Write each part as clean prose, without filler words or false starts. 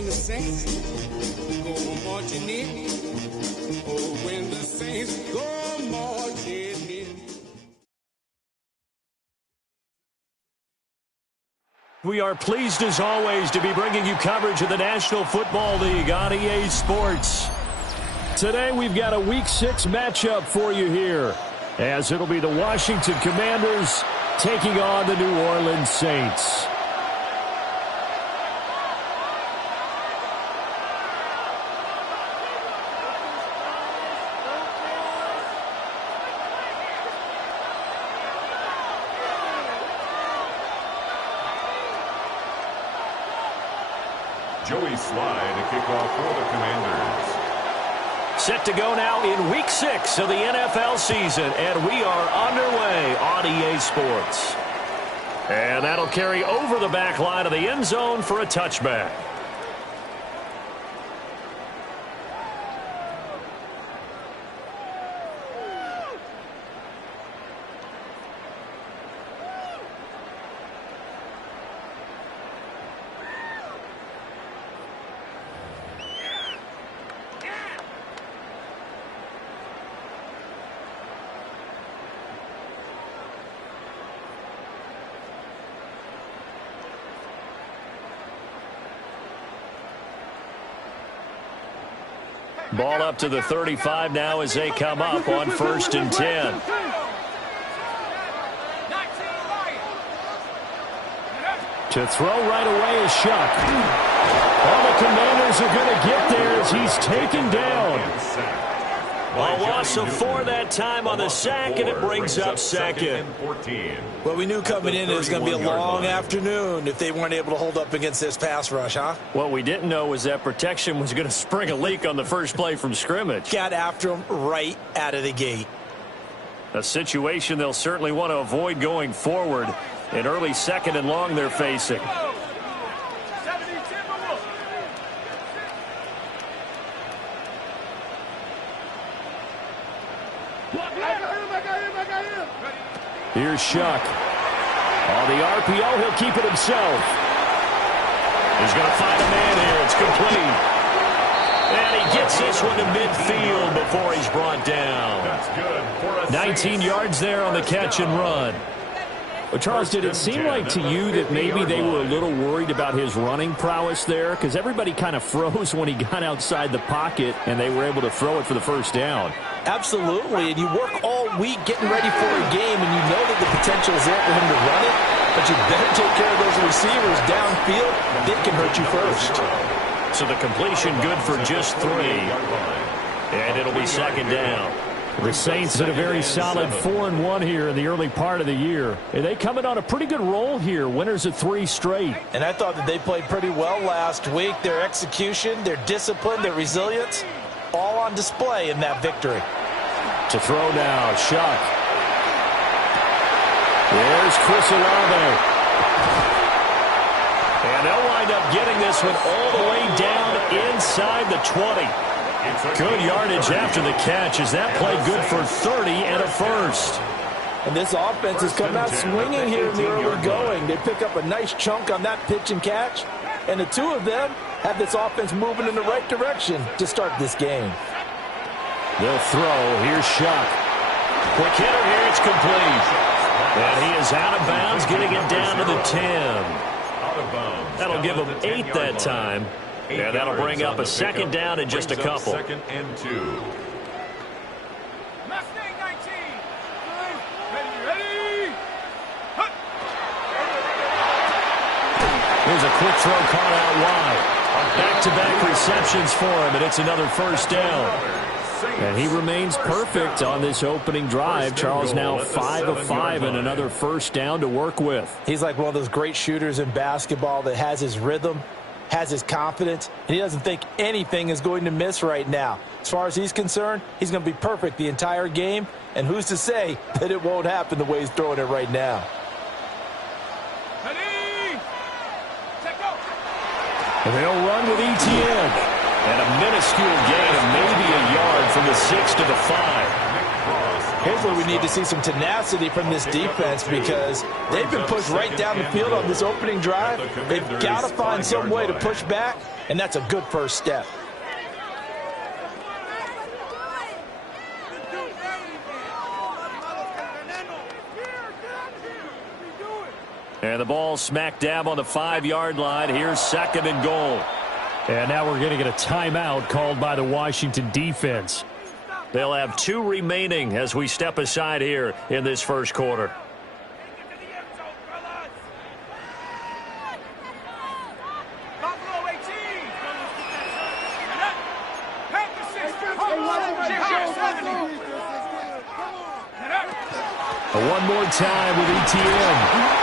when the saints go marching in. Oh, when the saints go marching in. We are pleased as always to be bringing you coverage of the National Football League on EA Sports. Today we've got a Week 6 matchup for you here, as it'll be the Washington Commanders taking on the New Orleans Saints. Joey Slye to kick off for the Commanders. Set to go now in Week 6 of the NFL season, and we are underway on EA Sports. And that'll carry over the back line of the end zone for a touchback. Ball up to the 35 now as they come up on 1st and 10. To throw right away is Shuck. All the Commanders are going to get there as he's taken down. A loss of 4 that time on the sack, and it brings up 2nd. Well, we knew coming in it was going to be a long afternoon if they weren't able to hold up against this pass rush, huh? What we didn't know was that protection was going to spring a leak on the first play from scrimmage. Got after him right out of the gate. A situation they'll certainly want to avoid going forward. An early 2nd and long they're facing. Here's Shuck. On the RPO, he'll keep it himself. He's going to find a man here. It's complete. And he gets this one to midfield before he's brought down. That's good for 19 yards there on the catch and run. Well, Charles, did it seem like to you that maybe they were a little worried about his running prowess there? Because everybody kind of froze when he got outside the pocket, and they were able to throw it for the first down. Absolutely, and you work all week getting ready for a game, and you know that the potential is there for him to run it, but you better take care of those receivers downfield. They can hurt you first. So the completion good for just 3. And it'll be 2nd down. The Saints had a very solid 4-1 here in the early part of the year. And they come in on a pretty good roll here, winners of 3 straight. And I thought that they played pretty well last week. Their execution, their discipline, their resilience, all on display in that victory. To throw now, Shuck. There's Chris Olave. And they'll wind up getting this one all the way down inside the 20. Good yardage after the catch as that play good for 30 and a first. And this offense has come out swinging here in the early going. They pick up a nice chunk on that pitch and catch. And the two of them have this offense moving in the right direction to start this game. They'll throw. Here's Shuck. Quick hitter here. It's complete. And he is out of bounds, getting it down to the 10. That'll give him 8 that time. And that'll bring up a 2nd down in just a couple. 2nd and 2. Here's a quick throw caught out wide. Back-to-back receptions for him, and it's another 1st down. And he remains perfect on this opening drive. Charles now 5 of 5 and another 1st down to work with. He's like one of those great shooters in basketball that has his rhythm, has his confidence, and he doesn't think anything is going to miss right now. As far as he's concerned, he's going to be perfect the entire game, and who's to say that it won't happen the way he's throwing it right now. And they'll run with Etienne. And a minuscule gain of maybe a yard from the 6 to the 5. Here's where we need to see some tenacity from this defense because they've been pushed right down the field on this opening drive. They've got to find some way to push back, and that's a good first step. And the ball smack dab on the 5-yard line. Here's 2nd and goal. And now we're going to get a timeout called by the Washington defense. They'll have 2 remaining as we step aside here in this first quarter. One more time with ETN.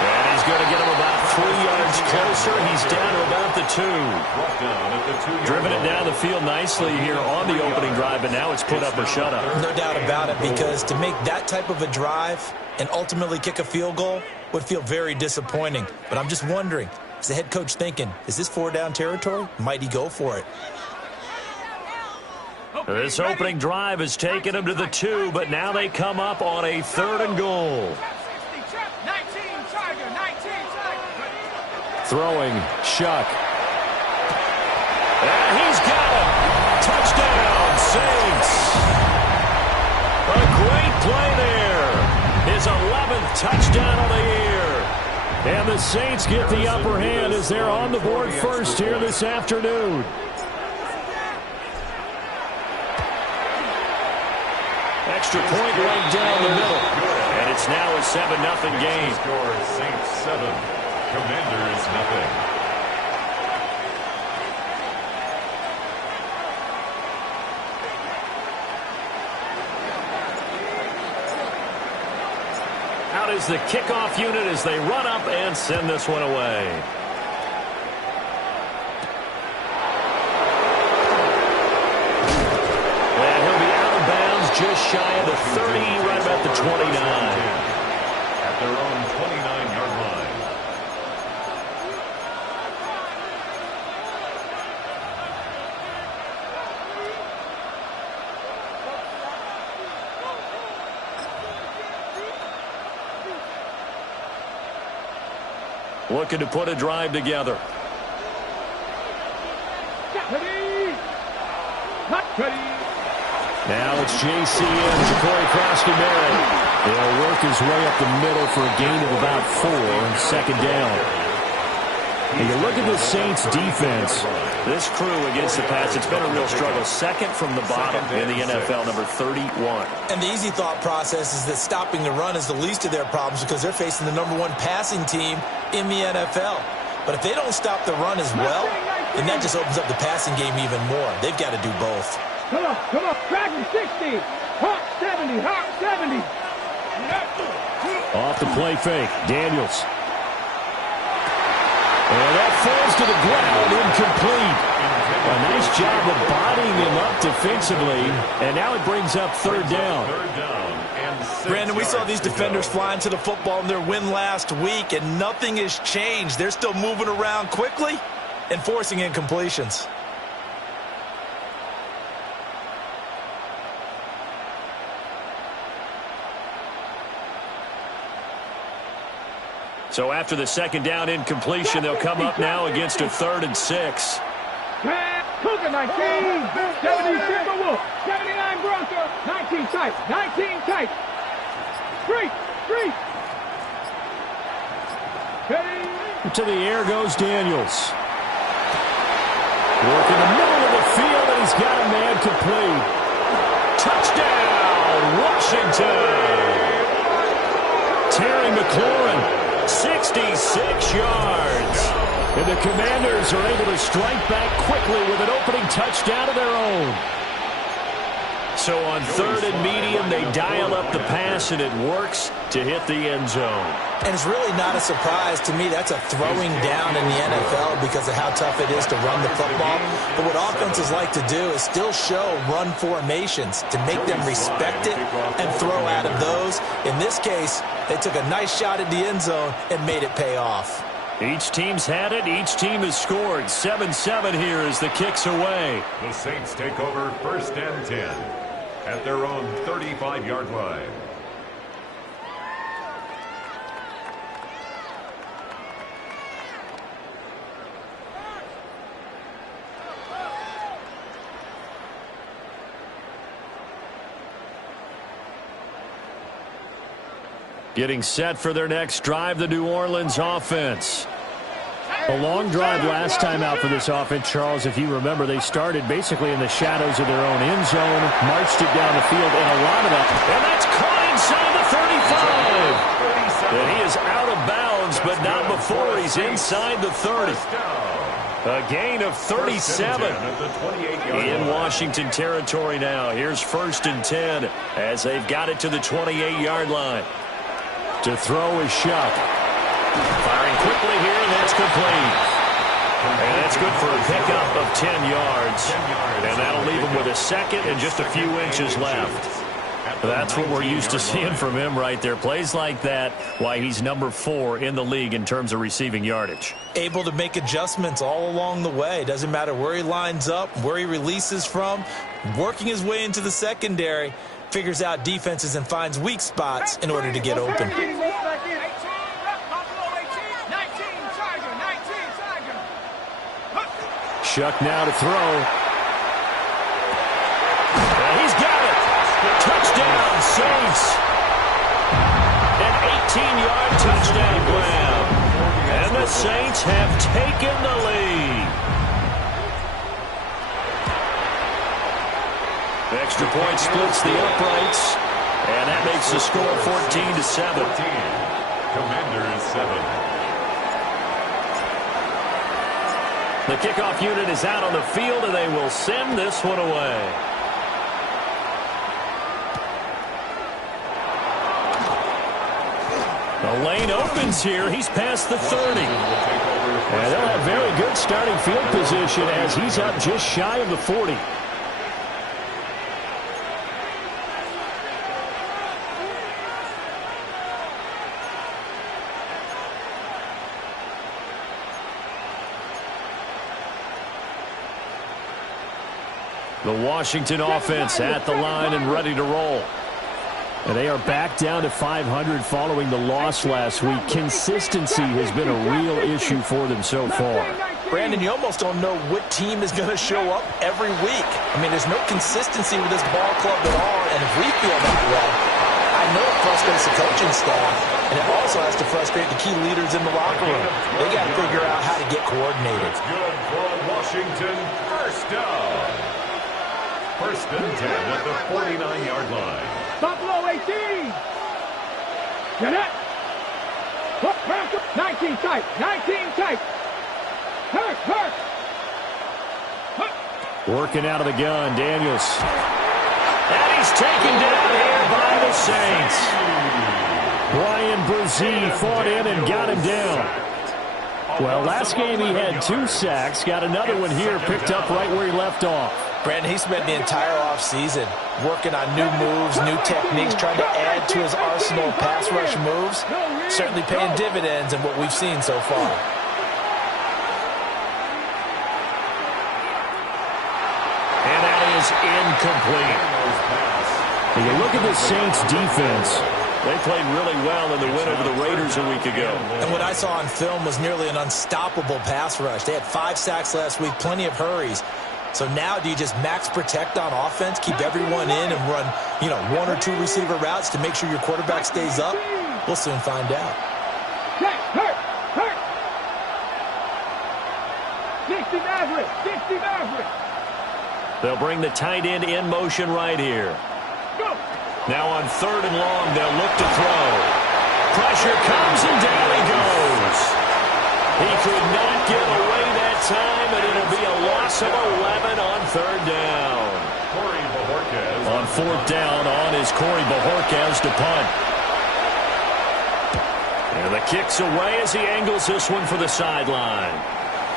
And he's going to get him about 3 yards closer. He's down to about the 2. Driven it down the field nicely here on the opening drive, but now it's put up or shut up. No doubt about it, because to make that type of a drive and ultimately kick a field goal would feel very disappointing. But I'm just wondering, is the head coach thinking, is this 4-down territory? Might he go for it? This opening drive has taken him to the 2, but now they come up on a 3rd and goal. Throwing, Shough. And he's got him. Touchdown, Saints. A great play there. His 11th touchdown of the year. And the Saints get the upper hand as they're on the board first here this afternoon. Extra point right down the middle. And it's now a 7-0 game. Score Saints 7, Commanders 0. Out is the kickoff unit as they run up and send this one away. And he'll be out of bounds just shy of the 30, right about the 29. At their own 29-yard line. Looking to put a drive together. Now it's JCM, Ja'Cory Crosby-Merritt. He'll work his way up the middle for a gain of about 4, 2nd down. And you look at the Saints defense. This crew against the pass, it's been a real struggle. 2nd from the bottom in the NFL, number 31. And the easy thought process is that stopping the run is the least of their problems because they're facing the number 1 passing team in the NFL. But if they don't stop the run as well, then that just opens up the passing game even more. They've got to do both. Come on, Dragon 60, Hawk 70, Hawk 70. Off the play fake, Daniels. And that falls to the ground, incomplete. A nice job of bodying him up defensively, and now it brings up 3rd down. Brandon, we saw these defenders flying to the football in their win last week, and nothing has changed. They're still moving around quickly and forcing incompletions. So after the 2nd down incompletion, they'll come up now against a 3rd and 6. Cougar 19, 70 Timberwolf, 79 Bronco, 19 tight, 19 tight. Street. To the air goes Daniels. Work in the middle of the field, and he's got a man complete. Touchdown, Washington! Terry McLaurin. 66 yards. And the Commanders are able to strike back quickly with an opening touchdown of their own. So on 3rd and medium, they dial up the pass, and it works to hit the end zone. And it's really not a surprise to me. That's a throwing down in the NFL because of how tough it is to run the football. But what offenses like to do is still show run formations to make them respect it and throw out of those. In this case, they took a nice shot at the end zone and made it pay off. Each team's had it. Each team has scored. 7-7 here as the kick's away. The Saints take over 1st and 10 at their own 35-yard line. Getting set for their next drive, the New Orleans offense. A long drive last time out for this offense, Charles. If you remember, they started basically in the shadows of their own end zone, marched it down the field, and a lot of that. And that's caught inside the 35. And he is out of bounds, but not before he's inside the 30. A gain of 37 in Washington territory now. Here's 1st and 10 as they've got it to the 28-yard line. To throw is Shuck. Firing quickly here, and that's complete. And that's good for a pickup of 10 yards. And that'll leave him with a second and just a few inches left. That's what we're used to seeing from him right there. Plays like that, why he's number 4 in the league in terms of receiving yardage. Able to make adjustments all along the way. Doesn't matter where he lines up, where he releases from, working his way into the secondary, figures out defenses and finds weak spots in order to get open. Shuck now to throw. And he's got it. Touchdown, Saints. An 18-yard touchdown grab. And the Saints have taken the lead. Extra point splits the uprights. And that makes the score 14-7. Commanders 7. The kickoff unit is out on the field, and they will send this one away. The lane opens here. He's past the 30. And they'll have very good starting field position as he's up just shy of the 40. The Washington offense at the line and ready to roll. And they are back down to 500 following the loss last week. Consistency has been a real issue for them so far. Brandon, you almost don't know what team is going to show up every week. I mean, there's no consistency with this ball club at all, and if we feel that way, I know it frustrates the coaching staff, and it also has to frustrate the key leaders in the locker room. They got to figure out how to get coordinated. It's good for Washington. First down. 1st and 10 at the 49-yard line. Buffalo 18. Get it. 19 tight. 19 tight. Hurt. Working out of the gun, Daniels. And he's taken down here by the Saints. Brian Brzee fought in and got him down. Well, last game he had 2 sacks. Got another one here, picked up right where he left off. Brandon, he spent the entire offseason working on new moves, new techniques, trying to add to his arsenal of pass rush moves. Certainly paying dividends in what we've seen so far. And that is incomplete. When you look at the Saints defense, they played really well in the win over the Raiders a week ago. And what I saw on film was nearly an unstoppable pass rush. They had 5 sacks last week, plenty of hurries. So now do you just max protect on offense, keep everyone in and run, 1 or 2 receiver routes to make sure your quarterback stays up? We'll soon find out. Hurt. 60 Maverick. They'll bring the tight end in motion right here. Go. Now on 3rd and long, they'll look to throw. Pressure comes and down he goes. He could not get away that time, and it'll be a loss of 11 on 3rd down. Corey Bojorquez. On 4th down on is Corey Bojorquez to punt. And the kick's away as he angles this one for the sideline.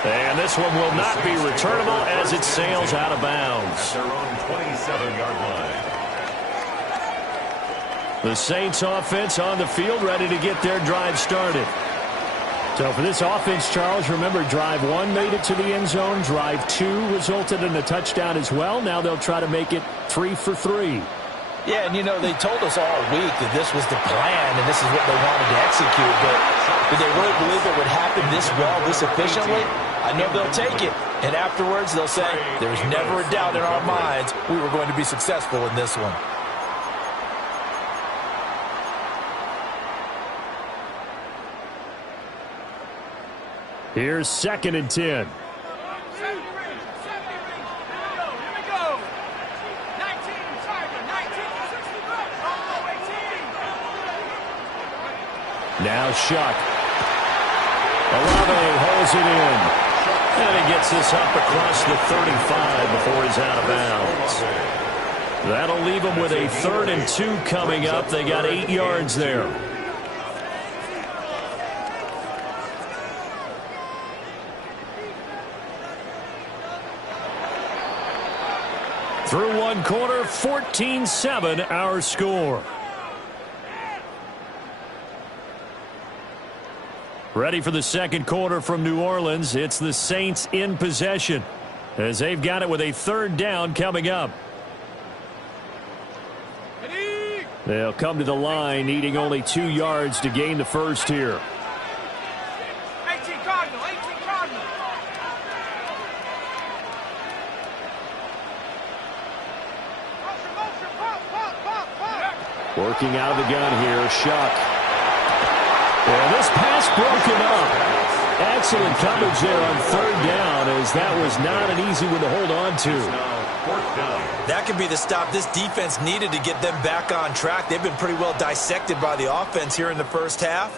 And this one will not be returnable as it sails out of bounds. At their own 27-yard line. The Saints offense on the field ready to get their drive started. So for this offense, Charles, remember drive 1 made it to the end zone. Drive 2 resulted in a touchdown as well. Now they'll try to make it 3 for 3. Yeah, and they told us all week that this was the plan and this is what they wanted to execute, but did they really believe it would happen this well, this efficiently? I know they'll take it, and afterwards they'll say, there's never a doubt in our minds we were going to be successful in this one. Here's 2nd and 10. Now Shuck. Olave holds it in. And he gets this up across the 35 before he's out of bounds. That'll leave him with a 3rd and 2 coming up. They got 8 yards there. Through one quarter, 14-7 our score. Ready for the second quarter from New Orleans. It's the Saints in possession as they've got it with a 3rd down coming up. They'll come to the line needing only 2 yards to gain the first here. 18 Cardinal. Working out of the gun here, Shuck. And this pass broken up. Excellent coverage there on 3rd down, as that was not an easy one to hold on to. That could be the stop this defense needed to get them back on track. They've been pretty well dissected by the offense here in the first half.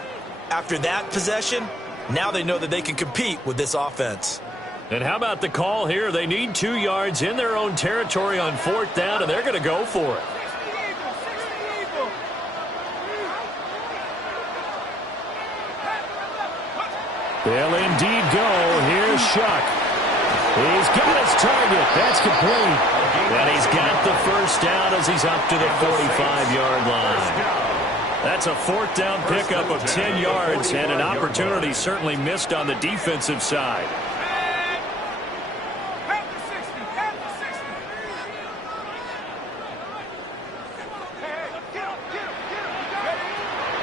After that possession, now they know that they can compete with this offense. And how about the call here? They need 2 yards in their own territory on 4th down, and they're going to go for it. They'll indeed go. Here's Shuck. He's got his target. That's complete. And he's got the first down as he's up to the 45-yard line. That's a 4th down pickup of 10 yards and an opportunity certainly missed on the defensive side.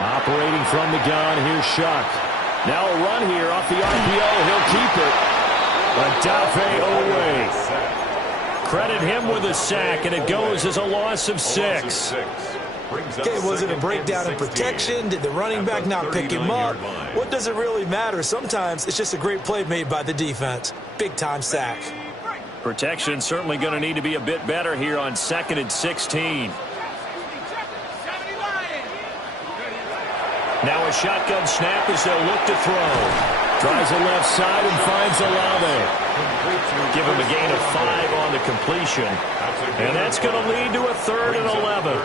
Operating from the gun, here's Shuck. Now a run here off the RPO. He'll keep it. Odafe Oweh. Credit him with a sack, and it goes as a loss of 6. Okay, was it a breakdown in protection? Did the running back not pick him up? What does it really matter? Sometimes it's just a great play made by the defense. Big-time sack. Protection certainly going to need to be a bit better here on 2nd and 16. Now a shotgun snap as they'll look to throw. Tries the left side and finds Olave. Give him a gain of 5 on the completion. And that's going to lead to a 3rd and 11.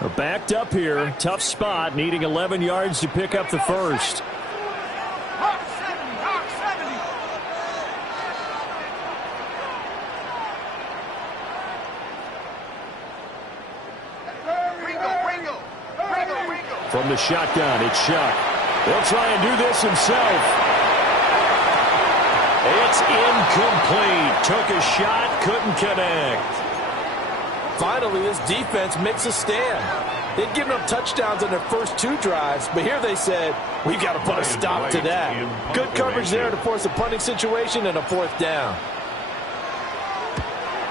They're backed up here. Tough spot, needing 11 yards to pick up the first. From the shotgun, it's Shuck. He'll try and do this himself. It's incomplete. Took a shot, couldn't connect. Finally, this defense makes a stand. They'd given up touchdowns on their first 2 drives, but here they said, we've got to put a stop to that. Good coverage there to force a punting situation and a 4th down.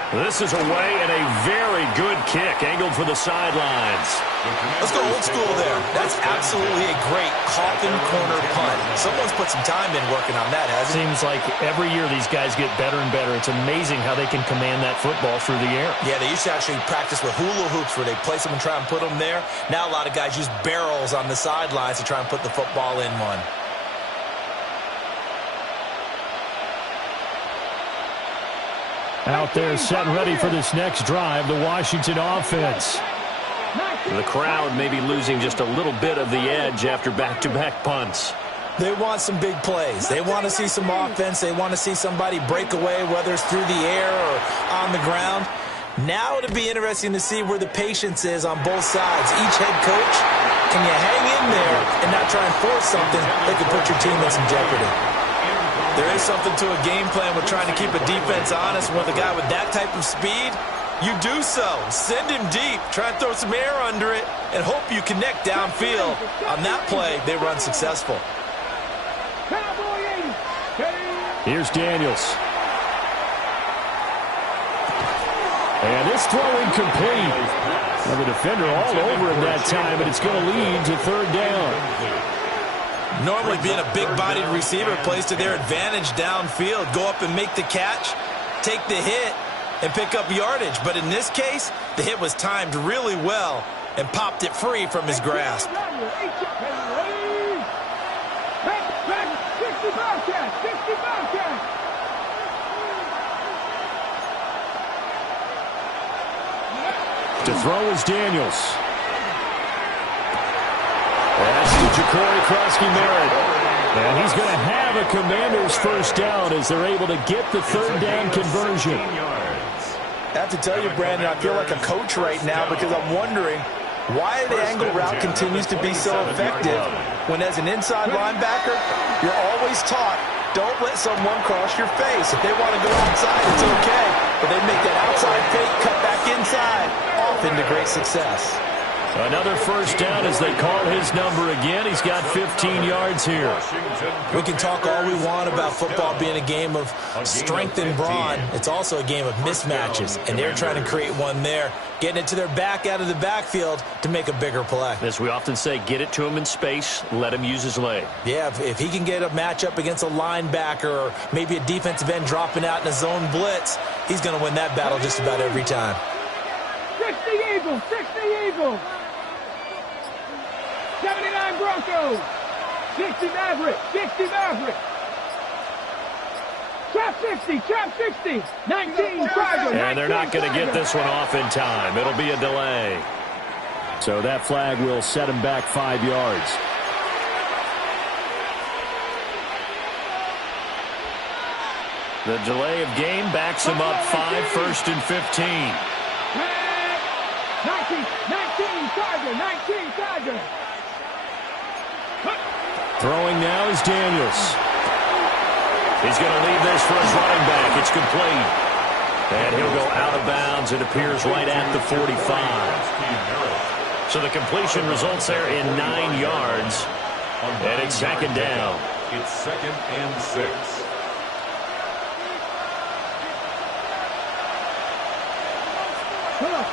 This is away and a very good kick angled for the sidelines. Let's go old school there. That's absolutely a great coffin corner punt. Someone's put some time in working on that, hasn't it? Seems like every year these guys get better and better. It's amazing how they can command that football through the air. Yeah, they used to actually practice with hula hoops where they place them and try and put them there. Now a lot of guys use barrels on the sidelines to try and put the football in one. Out there set ready for this next drive, the Washington offense. The crowd may be losing just a little bit of the edge after back-to-back punts. They want some big plays. They want to see some offense. They want to see somebody break away, whether it's through the air or on the ground. Now it'll be interesting to see where the patience is on both sides. Each head coach, can you hang in there and not try and force something that could put your team in some jeopardy? There is something to a game plan with trying to keep a defense honest. With a guy with that type of speed, you do so. Send him deep. Try and throw some air under it and hope you connect downfield. On that play, they run successful. Here's Daniels. And this throw incomplete. Well, the defender all over him that time, and it's going to lead to third down. Normally being a big-bodied receiver plays to their advantage downfield. Go up and make the catch, take the hit, and pick up yardage. But in this case, the hit was timed really well and popped it free from his grasp. To throw is Daniels. That's to Ja'Cory Krosky-Merritt. And he's going to have a Commander's first down as they're able to get the third down conversion. I have to tell you, Brandon, I feel like a coach right now because I'm wondering why the angle route continues to be so effective when as an inside linebacker, you're always taught, don't let someone cross your face. If they want to go outside, it's okay. But they make that outside fake, cut back inside, off into great success. Another first down as they call his number again. He's got 15 yards here. We can talk all we want about football being a game of strength and brawn. It's also a game of mismatches, and they're trying to create one there, getting it to their back out of the backfield to make a bigger play. As we often say, get it to him in space, let him use his leg. Yeah, if he can get a matchup against a linebacker or maybe a defensive end dropping out in a zone blitz, he's going to win that battle just about every time. 60 Eagles, 60 Eagles. 79 Broncos. 60 Mavericks, 60 Mavericks. Trap 60, trap 60. 19 Tigers. And they're not going to get this one off in time. It'll be a delay. So that flag will set him back 5 yards. The delay of game backs him up 5, 1st and 15. 19 Tiger, 19 Tiger. Throwing now is Daniels. He's going to leave this for his running back. It's complete. And he'll go out of bounds. It appears right at the 45. So the completion results there in 9 yards. And it's second down. It's 2nd and 6.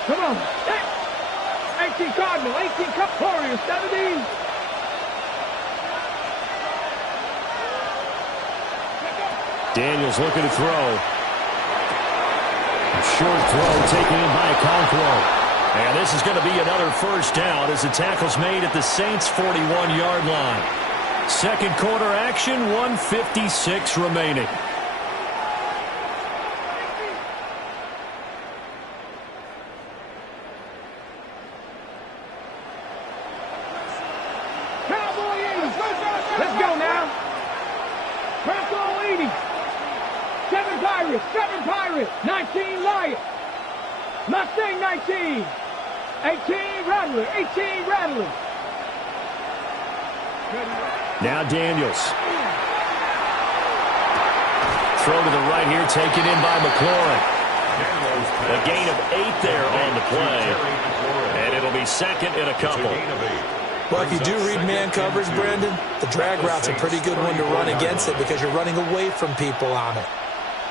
Come on. 18 Cardinal, 18 Cup Warriors, 70. Daniels looking to throw. A short throw taken in by Okonkwo. And this is going to be another first down as the tackle's made at the Saints' 41-yard line. Second quarter action, 1:56 remaining. Let's go now. Bronco 80. 7 Pirates, 7 Pirates. 19 Lions. Mustang 19. 18 Rattler, 18 Rattler. Now Daniels. Throw to the right here, taken in by McLaurin. A gain of 8 there on the play. And it'll be second and a couple. Well, if you do read man coverage, Brandon, the drag route's a pretty good one to run against it because you're running away from people on it.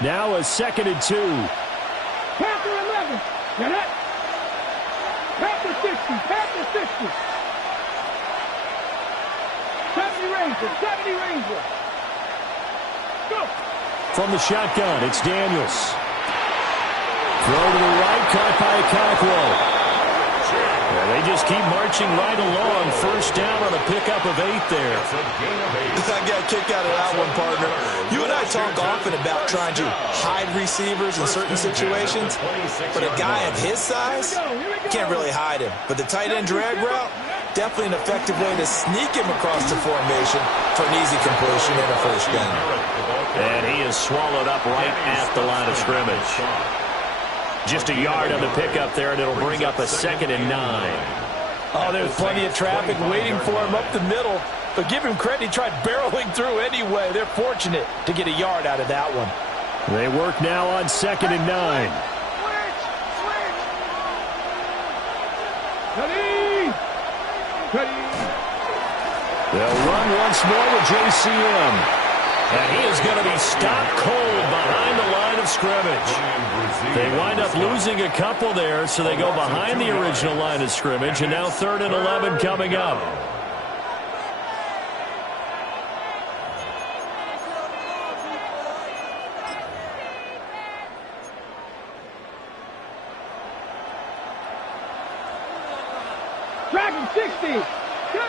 Now a 2nd and 2. Panther 11. Get it. Panther 60. Panther 60. 70 Rangers. 70 Rangers. Go. From the shotgun, it's Daniels. Throw to the right, caught by Okonkwo. They just keep marching right along. First down on a pickup of 8 there. I got a kick out of that one, partner. You and I talk often about trying to hide receivers in certain situations, but a guy of his size can't really hide him. But the tight end drag route, definitely an effective way to sneak him across the formation for an easy completion and a first down. And he is swallowed up right at the line of scrimmage. Just a yard on the pickup there, and it'll bring up a 2nd and 9. Oh, there's plenty of traffic waiting for him up the middle. but give him credit. He tried barreling through anyway. They're fortunate to get a yard out of that one. They work now on 2nd and 9. They'll run once more with JCM. And he is going to be stopped cold behind the line of scrimmage. They wind up losing a couple there, so they go behind the original line of scrimmage, and now 3rd and 11 coming up. Dragon 60. Go.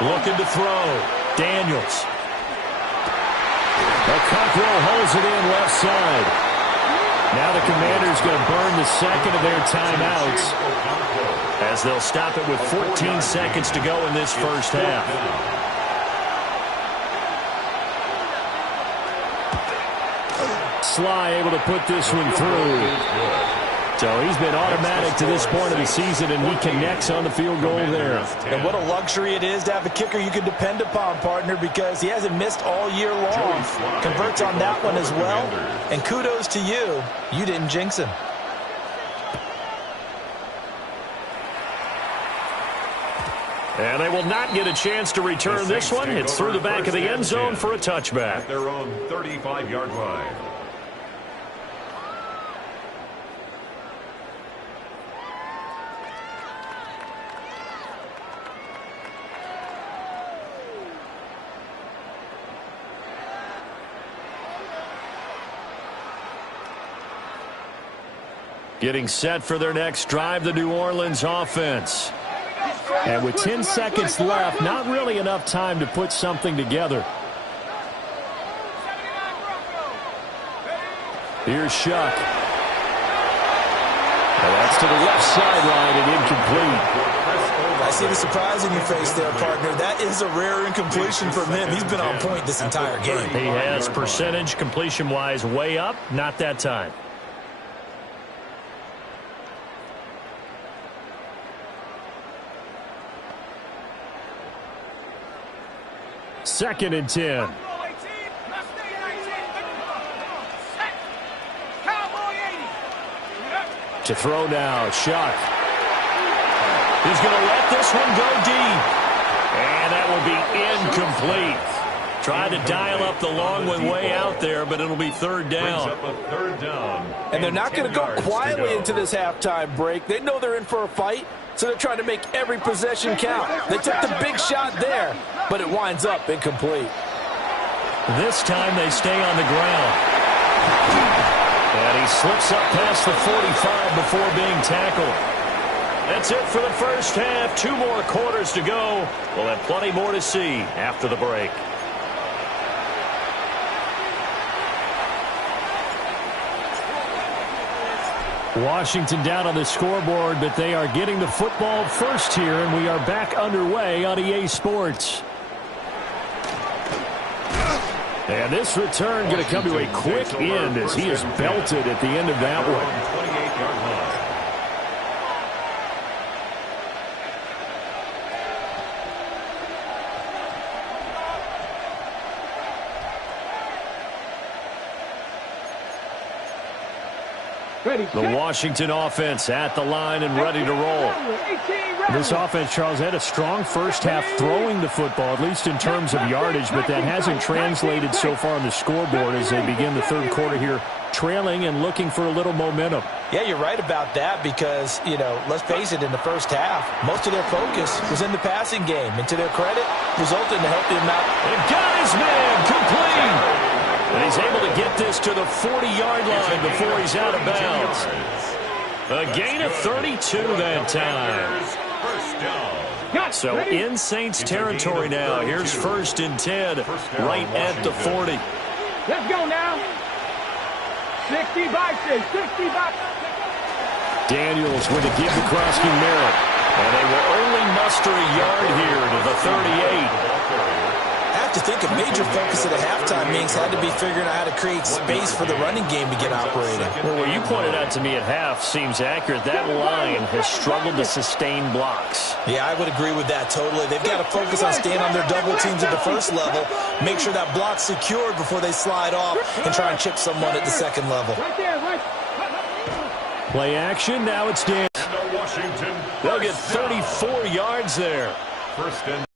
Looking to throw. Daniels. Okonkwo holds it in left side. Now the Commanders going to burn the second of their timeouts as they'll stop it with 14 seconds to go in this first half. Sly able to put this one through. So he's been automatic to this point of the season, and he connects on the field goal there. And what a luxury it is to have a kicker you can depend upon, partner, because he hasn't missed all year long. Converts on that one as well. And kudos to you. You didn't jinx him. And they will not get a chance to return this one. It's through the back of the end zone for a touchback. At their own 35-yard line. Getting set for their next drive, the New Orleans offense. And with 10 seconds left, not really enough time to put something together. Here's Shuck. Well, that's to the left sideline and incomplete. I see the surprise in your face there, partner. That is a rare incompletion from him. He's been on point this entire game. He has percentage completion-wise way up, not that time. Second and 10. To throw now, Shuck. He's going to let this one go deep. And that will be incomplete. Tried to dial up the long one way out there, but it'll be 3rd down. And they're not going to go quietly into this halftime break. They know they're in for a fight, so they're trying to make every possession count. They took the big shot there, but it winds up incomplete. This time they stay on the ground. And he slips up past the 45 before being tackled. That's it for the first half. 2 more quarters to go. We'll have plenty more to see after the break. Washington down on the scoreboard, but they are getting the football first here, and we are back underway on EA Sports. And this return going to come to a quick end as he is belted at the end of that one. The Washington offense at the line and ready to roll. This offense, Charles, had a strong first half throwing the football, at least in terms of yardage, but that hasn't translated so far on the scoreboard as they begin the third quarter here, trailing and looking for a little momentum. Yeah, you're right about that because, let's face it, in the first half, most of their focus was in the passing game. And to their credit, resulted in a healthy amount. And got his man complete. And he's able to get this to the 40-yard line before he's out of bounds. A gain of 32 that time. So in Saints territory now. Here's 1st and 10 right at the 40. Let's go now. 60 by 6, 60 by 6. Daniels with a give to Krosky Merritt. And they will only muster a yard here to the 38. have to think a major focus at a halftime means had to be figuring out how to create space for the running game to get operating. Well, what you pointed out to me at half seems accurate. That line has struggled to sustain blocks. Yeah, I would agree with that totally. They've got to focus on staying on their double teams at the first level, make sure that block's secured before they slide off and try and chip someone at the second level. Play action, now it's Dan. Washington. They'll get 34 yards there. First and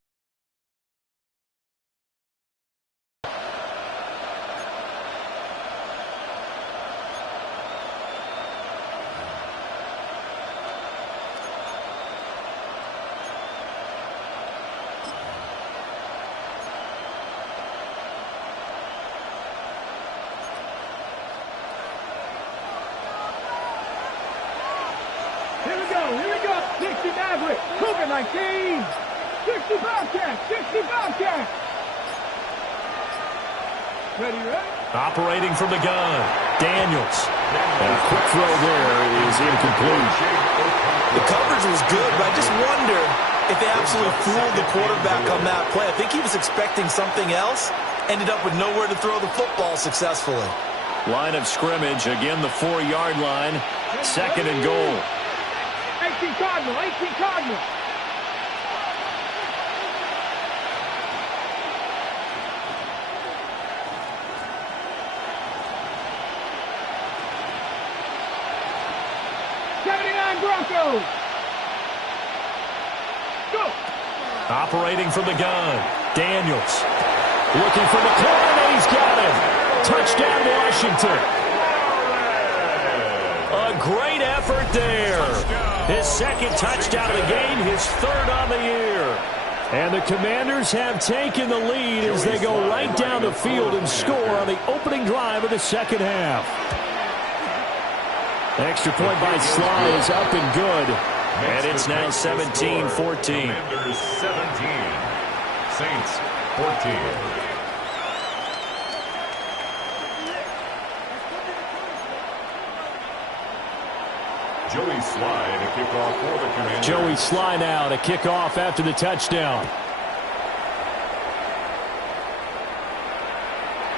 Here we go. 60 Maverick. Cougar 19. 60 Bobcat. 60 Bobcat. Ready? Operating from the gun, Daniels. And a quick throw there is incomplete. The coverage was good, but I just wonder if they absolutely fooled the quarterback on that play. I think he was expecting something else, ended up with nowhere to throw the football successfully. Line of scrimmage, again the 4-yard line, second and goal. 18 Cardinal. 18 Cardinal. Broncos. Go. Operating from the gun, Daniels. Looking for McLaurin, and he's got him. Touchdown, Washington. A great effort there. His second touchdown of the game, his third on the year. And the Commanders have taken the lead as they go right down the field and score on the opening drive of the second half. Extra point by Sly is up and good. And it's now 17-14. Commanders 17. Saints 14. Joey Sly to kick off for the Commanders. Joey Sly now to kick off after the touchdown.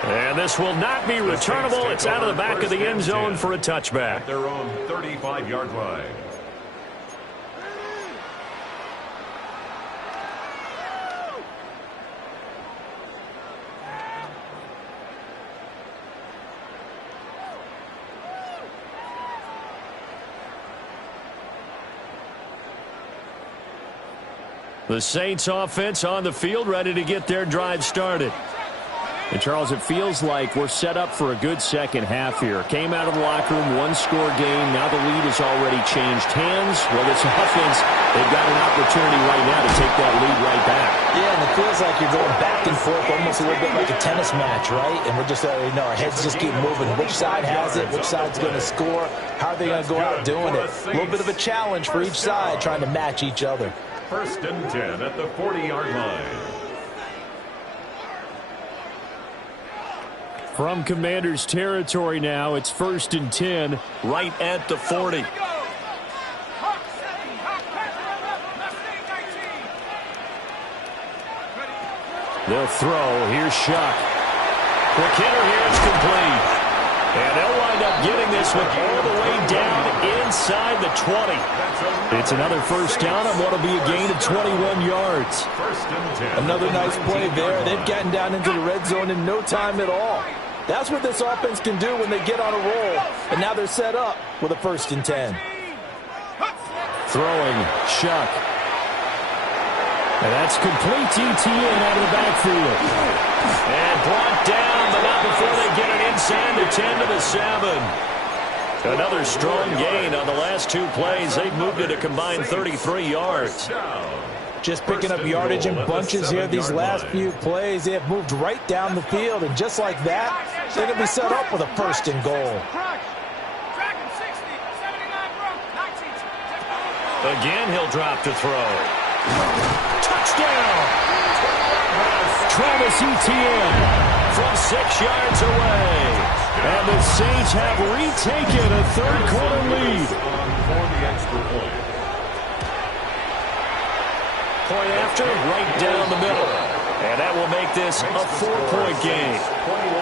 And this will not be returnable. It's out of the back of the end zone for a touchback. At their own 35-yard line. The Saints offense on the field, ready to get their drive started. And, Charles, it feels like we're set up for a good second half here. Came out of the locker room, one-score game. Now the lead has already changed hands. Well, this offense, they've got an opportunity right now to take that lead right back. Yeah, and it feels like you're going back and forth almost a little bit like a tennis match, right? And we're just, our heads just keep moving. Which side has it? Which side's going to score? How are they going to go out doing it? A little bit of a challenge for each side trying to match each other. First and 10 at the 40-yard line. From Commanders territory now, it's first and 10 right at the 40. They'll throw. Here's Shuck. Quick hitter here. It's complete. And they'll wind up getting this one all the way down inside the 20. It's another first down on what will be a gain of 21 yards. First and 10. Another nice play there. They've gotten down into the red zone in no time at all. That's what this offense can do when they get on a roll. And now they're set up with a first and 10. Throwing, Shuck. And that's complete TTN out of the backfield. And brought down, but not before they get it inside the 10 to the 7. Another strong gain on the last two plays. They've moved it a combined 33 yards. Just picking up yardage in bunches here these last few plays. They have moved right down the field, and just like that, they're going to be set up with a first and goal. Again, he'll drop to throw. Touchdown! Travis Etienne from 6 yards away. And the Saints have retaken a third-quarter lead. For the extra point. Point after, right down the middle. And that will make this a 4-point game. 21.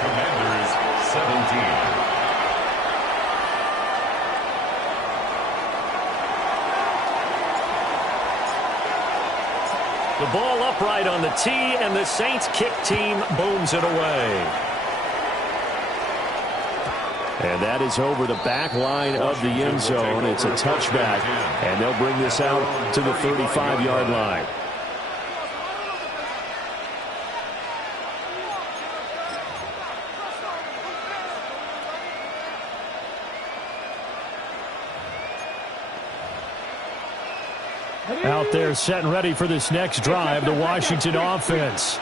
Commanders 17. The ball upright on the tee, and the Saints kick team booms it away. And that is over the back line of the end zone. It's a touchback, and they'll bring this out to the 35-yard line. Out there set and ready for this next drive, the Washington offense.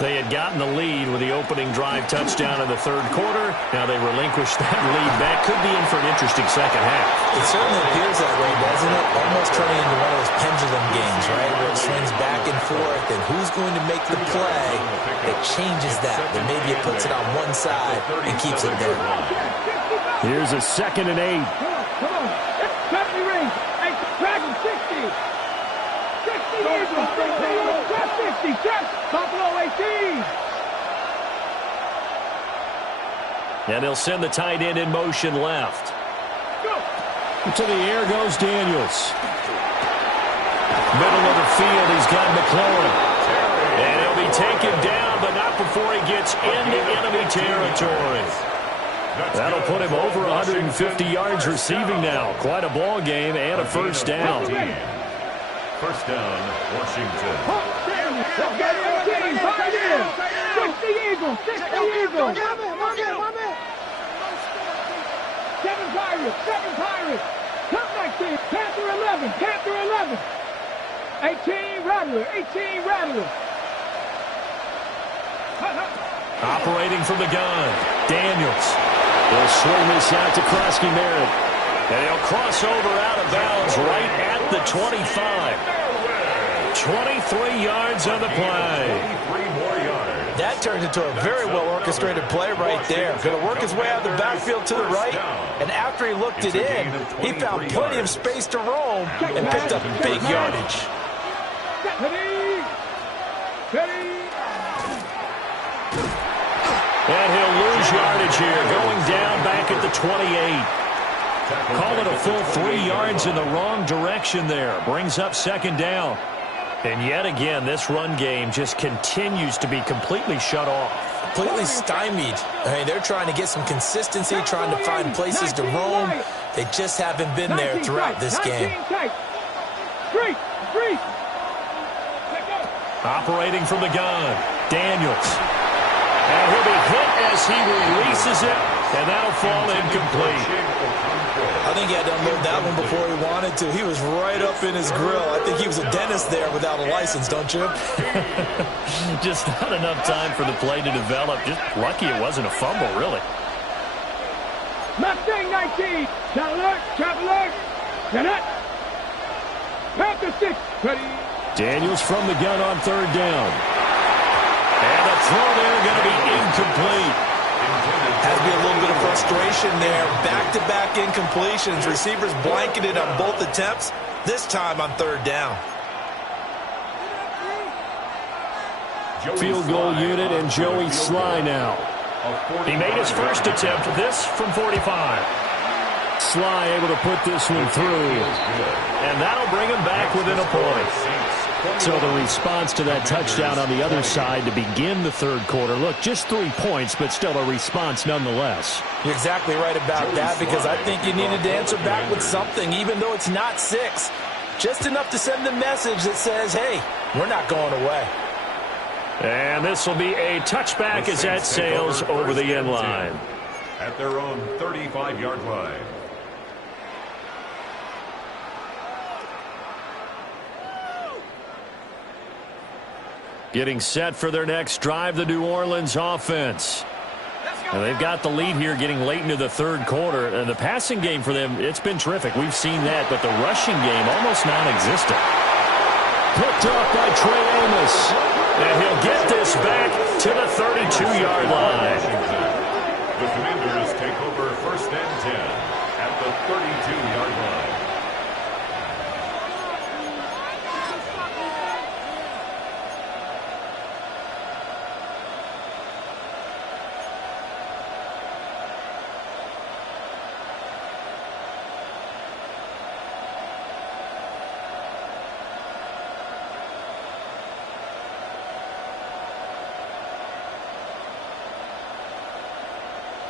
They had gotten the lead with the opening drive touchdown in the third quarter. Now they relinquished that lead. That could be in for an interesting second half. It certainly appears that way, doesn't it? Almost turning into one of those pendulum games, right, where it swings back and forth, and who's going to make the play that changes that maybe it puts it on one side and keeps it there. Here's a 2nd and 8. Come on. 70 rings. 60. 60 Eagles. 60. Check. Buffalo 18. And they'll send the tight end in motion left. Go. To the air goes Daniels. Middle of the field, he's got McLaurin. And he'll be taken down, but not before he gets into enemy territory. That'll put him over 150 yards receiving now. Quite a ball game and a first down. First down, Washington. Let's get it, team. 60 Eagles. 60 Eagles. 7 Pirates. 7 Pirates. Come back, team. Panther 11. Panther 11. 18 Rattler. 18 Rattler. Operating from the gun, Daniels. They'll swing this out to Krosky Merritt. And he'll cross over out of bounds right at the 25. 23 yards on the play. 23 more yards. That turned into a very well-orchestrated play right there. Going to work his way out of the backfield to the right, and after he looked it in, he found plenty of space to roam and picked up big yardage. And he'll lose yardage here, going down back at the 28. Call it a full 3 yards in the wrong direction there. Brings up 2nd down. And yet again, this run game just continues to be completely shut off. Completely stymied. I mean, they're trying to get some consistency, trying to find places to roam. They just haven't been there throughout this game. Operating from the gun, Daniels. And he'll be hit as he releases it, and that'll fall incomplete. I think he had to unload that one before he wanted to. He was right up in his grill. I think he was a dentist there without a license, don't you? Just not enough time for the play to develop. Just lucky it wasn't a fumble, really. Mustang 19. Traveler. Janet. Panther 6. Ready. Daniels from the gun on 3rd down. And the throw there going to be incomplete. Has to be a little bit of frustration there. Back-to-back incompletions. Receivers blanketed on both attempts, this time on 3rd down. Field goal unit and Joey Sly now. He made his first attempt, this from 45. Sly able to put this one through. And that'll bring him back within a point. So the response to that touchdown on the other side to begin the 3rd quarter. Look, just 3 points, but still a response nonetheless. You're exactly right about that, because I think you needed to answer back with something, even though it's not 6. Just enough to send the message that says, hey, we're not going away. And this will be a touchback as that sails over the end line. At their own 35-yard line. Getting set for their next drive, the New Orleans offense. And they've got the lead here getting late into the 3rd quarter. And the passing game for them, it's been terrific. We've seen that, but the rushing game almost non-existent. Picked off by Trey Amos. And he'll get this back to the 32-yard line. The Commanders take over 1st and 10 at the 32-yard line.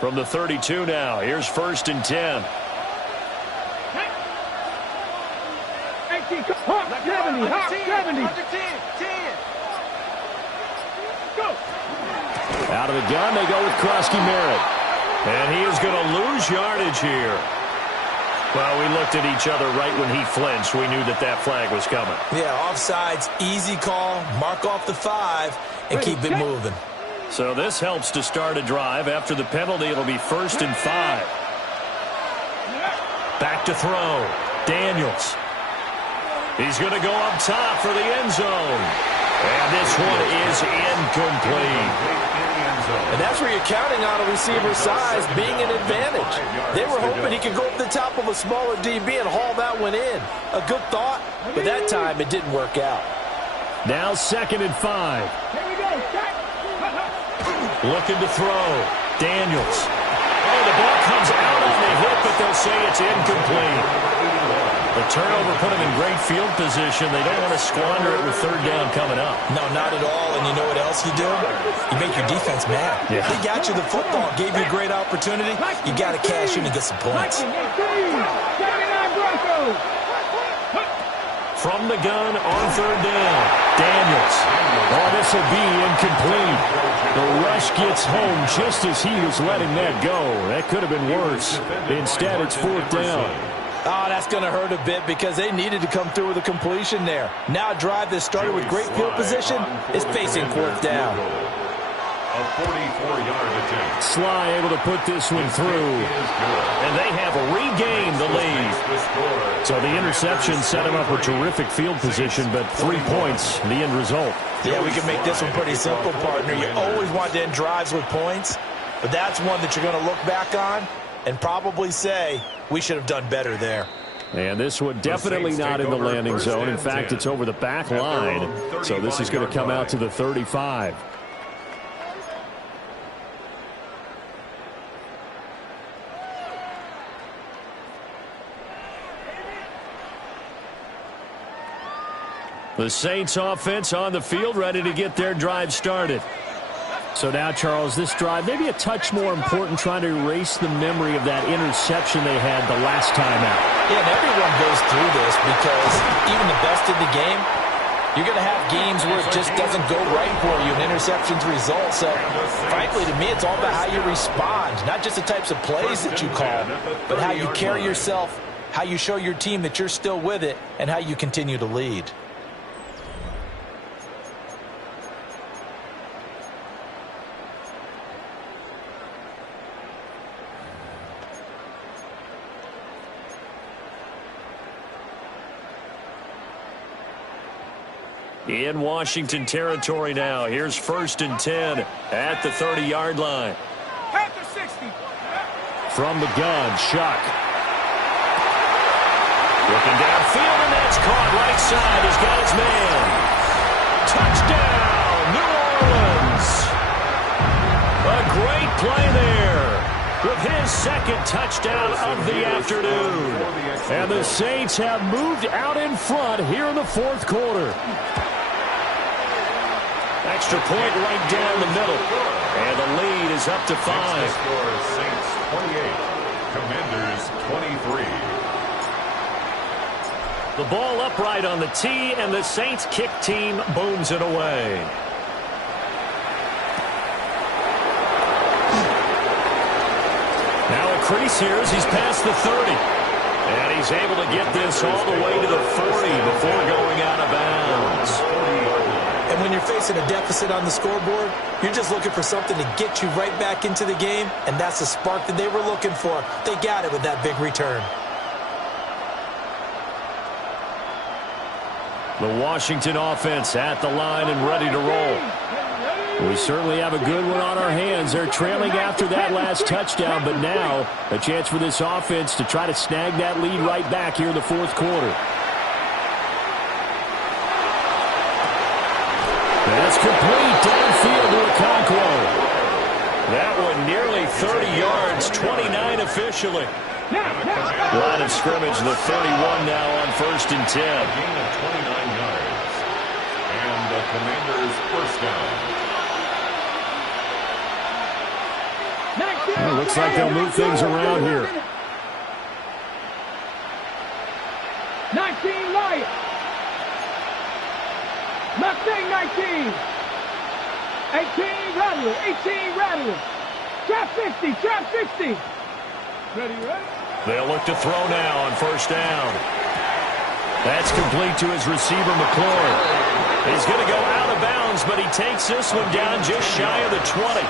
From the 32 now, here's 1st and 10. 18, Hawk 70, Hawk 70. Go. Out of the gun, they go with Krusty Merritt. And he is going to lose yardage here. Well, we looked at each other right when he flinched. We knew that that flag was coming. Yeah, offsides, easy call, mark off the 5, and keep it moving. So this helps to start a drive. After the penalty, it'll be 1st and 5. Back to throw. Daniels. He's going to go up top for the end zone. And this one is incomplete. And that's where you're counting on a receiver's size being an advantage. They were hoping he could go up the top of a smaller DB and haul that one in. A good thought, but that time it didn't work out. Now 2nd and 5. Here we go. Looking to throw. Daniels. Oh, the ball comes out on the hit, but they'll say it's incomplete. The turnover put them in great field position. They don't want to squander it with 3rd down coming up. No, not at all. And you know what else you do? You make your defense mad. Yeah. They got you the football, gave you a great opportunity. You got to cash in and get some points. From the gun on 3rd down. Daniels. Oh, this will be incomplete. The rush gets home just as he was letting that go. That could have been worse. Instead, it's 4th down. Oh, that's going to hurt a bit because they needed to come through with a completion there. Now a drive that started with great field position is facing 4th down. A 44-yard attempt. Sly able to put this one through. And they have regained the lead. So the interception set him up a terrific field position, but 3 points, the end result. Yeah, we can make this one pretty simple, partner. You always want to end drives with points, but that's one that you're going to look back on and probably say, we should have done better there. And this one definitely not in the landing zone. In fact, it's over the back line. So this is going to come out to the 35. The Saints offense on the field, ready to get their drive started. So now, Charles, this drive maybe a touch more important, trying to erase the memory of that interception they had the last time out. Yeah, and everyone goes through this because even the best in the game, you're going to have games where it just doesn't go right for you, and interceptions result. So, frankly, to me, it's all about how you respond, not just the types of plays that you call, but how you carry yourself, how you show your team that you're still with it, and how you continue to lead. In Washington territory now. Here's 1st and 10 at the 30-yard line. Panther 60. From the gun, Shuck. Looking downfield, and that's caught right side. He's got his man. Touchdown, New Orleans. A great play there with his 2nd touchdown of the afternoon. And the Saints have moved out in front here in the 4th quarter. Extra point right down the middle. And the lead is up to 5. Score Saints 28, Commanders 23. The ball upright on the tee, and the Saints kick team booms it away. Now a crease here as he's past the 30. And he's able to get this all the way to the 40 before going out of bounds. And when you're facing a deficit on the scoreboard, you're just looking for something to get you right back into the game, and that's the spark that they were looking for. They got it with that big return. The Washington offense at the line and ready to roll. We certainly have a good one on our hands. They're trailing after that last touchdown, but now a chance for this offense to try to snag that lead right back here in the 4th quarter. That's complete downfield to Okonkwo. That one nearly 30 yards, 29 officially. Line of scrimmage, the 31 now on 1st and 10. Gain of 29 yards. And the Commanders' 1st down. Well, Looks like they'll move things around here. 19 Lions. Mustang 19. 18 Rattler. 18 Rattler. Trap 60. Trap 60. Ready, ready? They'll look to throw now on first down. That's complete to his receiver, McClure. He's going to go out of bounds, but he takes this one down just shy of the 20.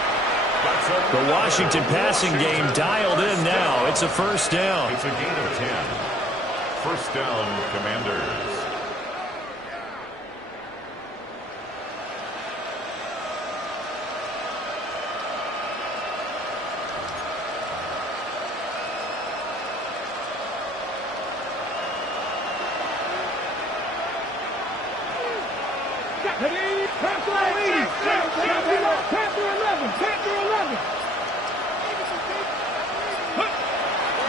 The Washington passing game dialed in now. It's a first down. It's a gain of 10. First down, Commanders.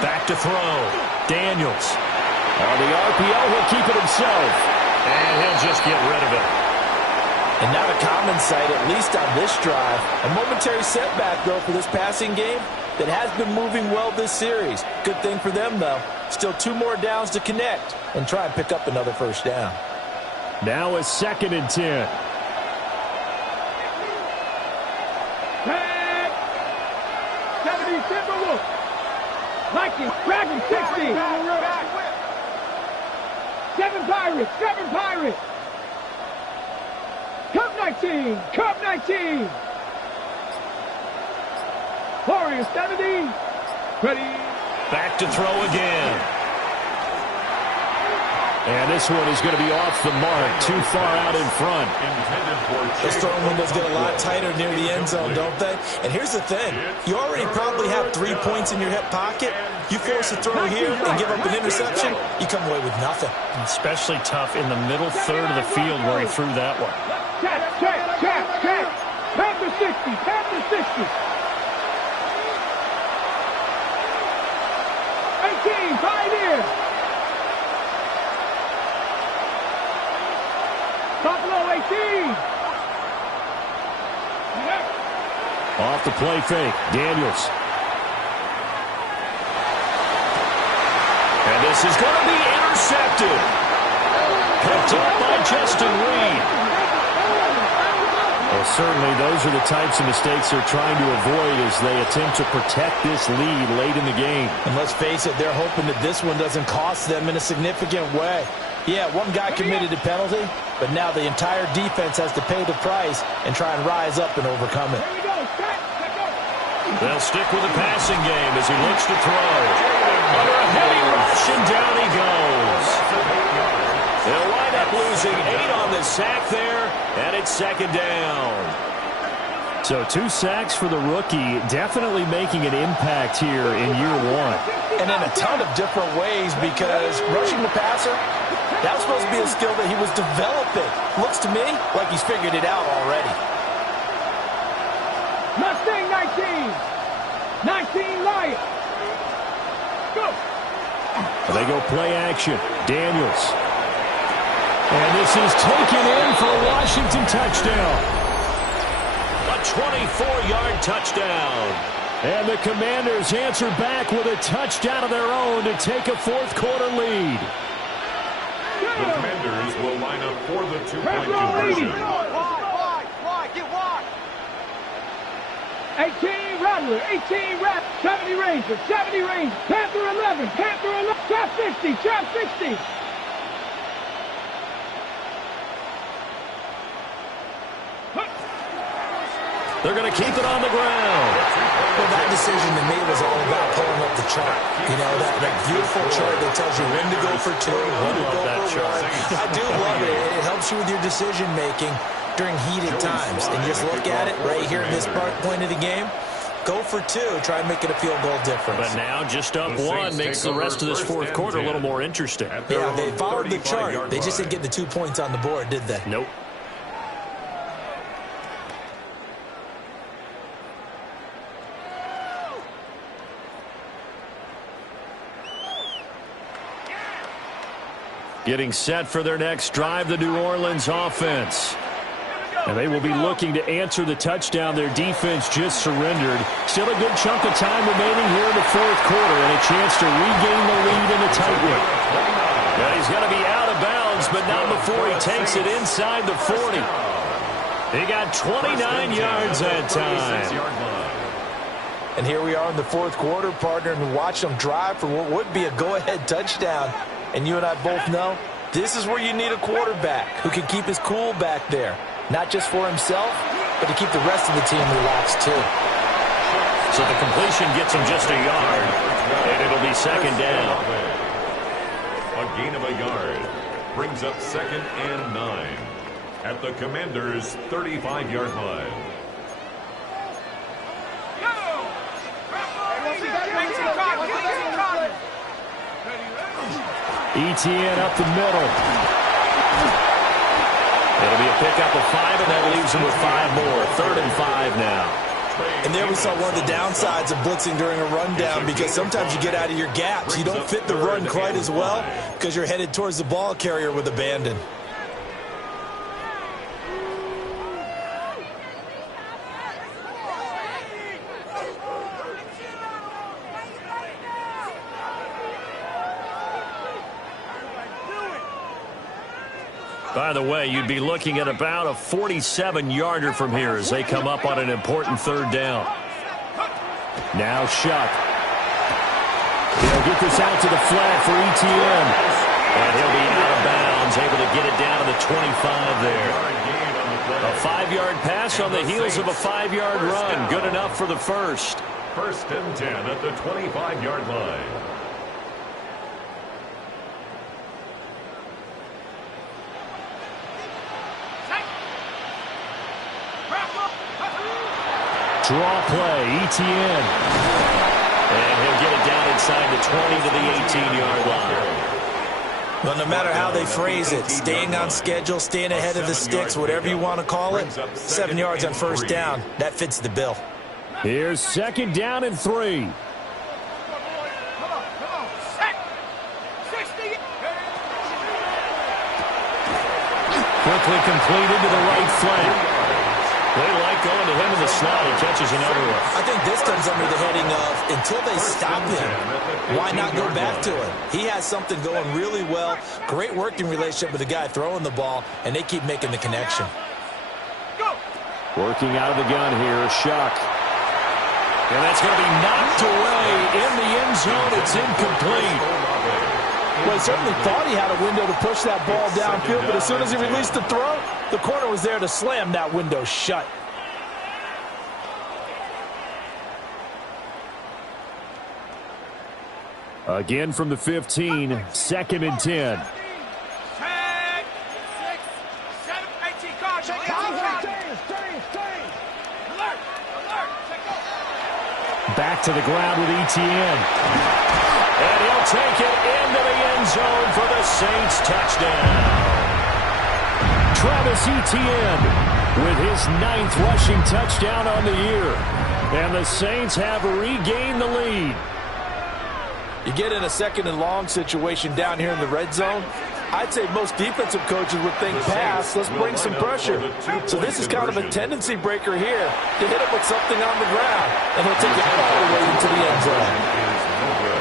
Back to throw. Daniels. On the RPO, he'll keep it himself. And he'll just get rid of it. And not a common sight, at least on this drive. A momentary setback, though, for this passing game that has been moving well this series. Good thing for them, though. Still 2 more downs to connect and try and pick up another first down. Now a 2nd and 10. Tag. 70 Timberwolves. Vikings. Dragon 60. 7 Pirates. 7 Pirates. Cup 19. Cup 19. Warriors 70. Ready. Back to throw again. And this one is going to be off the mark, too far out in front. Those throwing windows get a lot tighter near the end zone, don't they? And here's the thing. You already probably have 3 points in your hip pocket. You force a throw here and give up an interception, you come away with nothing. Especially tough in the middle third of the field where he threw that one. Check. Panther 60. Panther 60. 18. Pioneer. Buffalo 18. Off the play fake. Daniels. And this is going to be intercepted. Picked up by Justin Reed. Well, certainly those are the types of mistakes they're trying to avoid as they attempt to protect this lead late in the game. And let's face it, they're hoping that this one doesn't cost them in a significant way. Yeah, one guy committed a penalty, but now the entire defense has to pay the price and try and rise up and overcome it. They'll stick with the passing game as he looks to throw. Under a heavy rush, and down he goes. They'll wind up losing 8 on the sack there, and it's 2nd down. So 2 sacks for the rookie, definitely making an impact here in year 1. And in a ton of different ways, because rushing the passer, that was supposed to be a skill that he was developing. Looks to me like he's figured it out already. Mustang 19. 19 Lions. Go. They go play action. Daniels. And this is taken in for a Washington touchdown. A 24-yard touchdown. And the Commanders answer back with a touchdown of their own to take a 4th quarter lead. The Commanders will line up for the 2-point conversion. Get wide. 18 Rattler. 18 Rattler. 70 Rangers. 70 Rangers. Panther 11. Panther 11. Trap 60. Trap 60. They're going to keep it on the ground. Well, that decision to me was all about pulling up the chart. You know, that beautiful chart that tells you when to go for 2, when to go for 1. I do love it. It helps you with your decision-making during heated times. And just look at it right here at this point of the game. Go for 2. Try and make it a field goal difference. But now just up 1 makes the rest of this 4th quarter a little more interesting. Yeah, they followed the chart. They just didn't get the 2 points on the board, did they? Nope. Getting set for their next drive, the New Orleans offense. And they will be looking to answer the touchdown their defense just surrendered. Still a good chunk of time remaining here in the fourth quarter and a chance to regain the lead in a tight one. Well, he's going to be out of bounds, but not before he takes it inside the 40. He got 29 yards that time. And here we are in the fourth quarter, partner, and watch them drive for what would be a go-ahead touchdown. And you and I both know this is where you need a quarterback who can keep his cool back there. Not just for himself, but to keep the rest of the team relaxed, too. So the completion gets him just a yard, and it'll be second down. A gain of a yard brings up 2nd and 9 at the Commanders' 35-yard line. ETN up the middle. It'll be a pickup of 5, and that leaves him with 5 more. 3rd and 5 now. And there we saw one of the downsides of blitzing during a rundown, because sometimes you get out of your gaps. You don't fit the run quite as well because you're headed towards the ball carrier with abandon. By the way, you'd be looking at about a 47-yarder from here as they come up on an important 3rd down. Now Shuck. He'll get this out to the flat for ETN. And he'll be out of bounds, able to get it down to the 25 there. A 5-yard pass on the heels of a 5-yard run. Good enough for the first. 1st and 10 at the 25-yard line. Draw play, ETN. And he'll get it down inside the 20 to the 18-yard line. Well, no matter how they phrase it, staying on schedule, staying ahead of the sticks, whatever you want to call it, 7 yards on 1st down, that fits the bill. Here's 2nd down and 3. Quickly completed to the right flank. They like going to him in the slot. He catches another one. I think this comes under the heading of, until they stop him, why not go back to it? He has something going really well. Great working relationship with the guy throwing the ball, and they keep making the connection. Working out of the gun here, Shuck. And that's going to be knocked away in the end zone. It's incomplete. Well, he certainly thought he had a window to push that ball downfield, but as soon as he released the throw, the corner was there to slam that window shut. Again from the 15, 2nd and 10. Back to the ground with ETN. And he'll take it into the end zone for the Saints touchdown. Travis Etienne with his 9th rushing touchdown on the year. And the Saints have regained the lead. You get in a 2nd and long situation down here in the red zone, I'd say most defensive coaches would think pass, let's bring some pressure. So this is kind of a tendency breaker here to hit him with something on the ground, and he'll take it all the way into the end zone.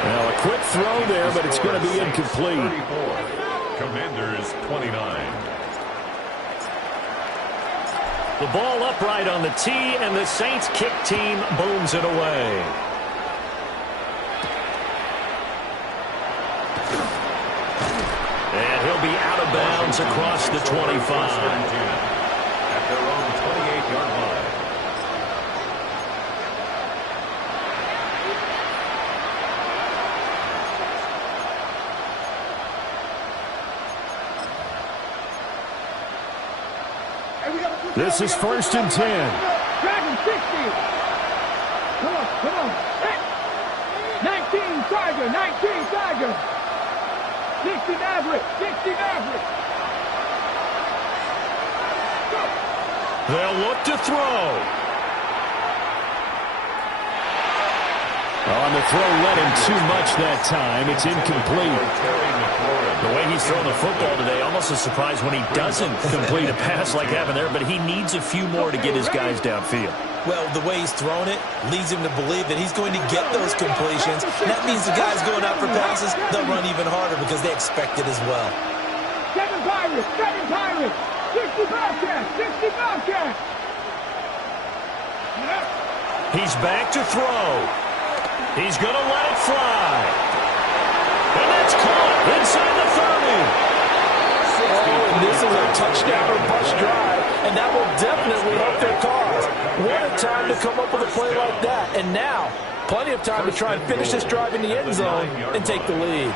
Well, a quick throw there, but it's going to be incomplete. 34, Commanders 29. The ball upright on the tee, and the Saints kick team booms it away. And he'll be out of bounds across the 25. At their own 28-yard line. This is 1st and 10. Dragon 60. Come on. 19 Tiger, 19 Tiger. 60 Maverick, 60 Maverick. They'll look to throw. On the throw, led him too much that time. It's incomplete. The way he's throwing the football today, almost a surprise when he doesn't complete a pass like happened there, but he needs a few more to get his guys downfield. Well, the way he's thrown it leads him to believe that he's going to get those completions. That means the guys going out for passes, they'll run even harder because they expect it as well. 7 Pirates, 60 Bobcats, 60 Bobcats. He's back to throw. He's going to let it fly. And that's caught inside the 30. Oh, and this is a touchdown or bust drive, and that will definitely help their cause. What a time to come up with a play like that. And now, plenty of time to try and finish this drive in the end zone and take the lead.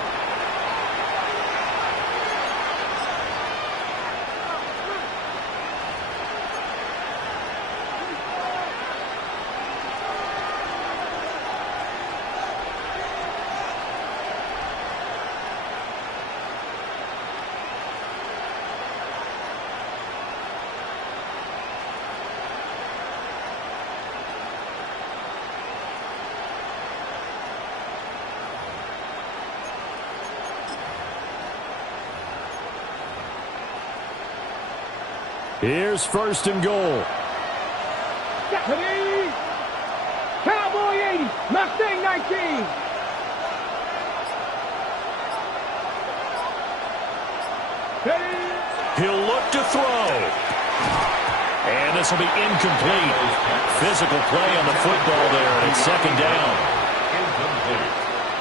Here's first and goal. Ready? Cowboy 80, Mustang 19. Ready? He'll look to throw. And this will be incomplete. Physical play on the football there, and it's second down.